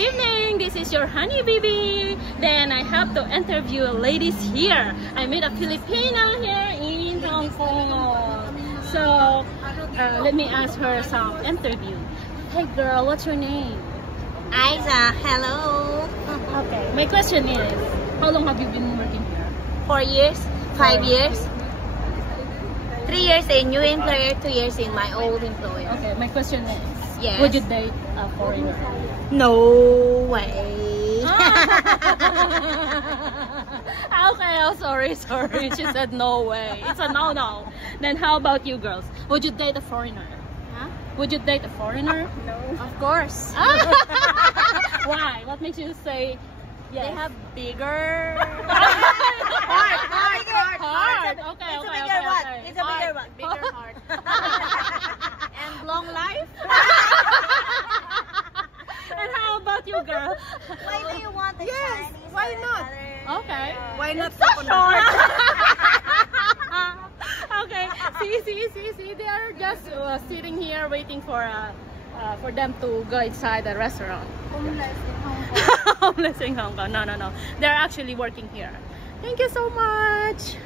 evening. This is your honey baby. Then I have to interview ladies here. I met a Filipino here in Hong Kong. So let me ask her some interview. Hey girl, what's your name? Isa, hello. Okay, my question is, how long have you been working here? 4 years, 5 years, 3 years in new employer, 2 years in my old employer. Okay, my question is, Yes. would you date a foreigner? No way. Okay, oh sorry. She said no way. It's a no-no. Then how about you girls? Would you date a foreigner? Huh? Would you date a foreigner? No. Of course. Why? What makes you say yes? They have bigger. Heart. Okay, It's a okay, bigger okay, one. okay. It's a bigger one. Bigger heart. And long life. And how about you, girl? Why do you want the Chinese? Why not? Okay. Why not So short. Okay. See. They are just sitting here waiting for them to go inside the restaurant. Homeless in Hong Kong. Homeless in Hong Kong. No. They're actually working here. Thank you so much.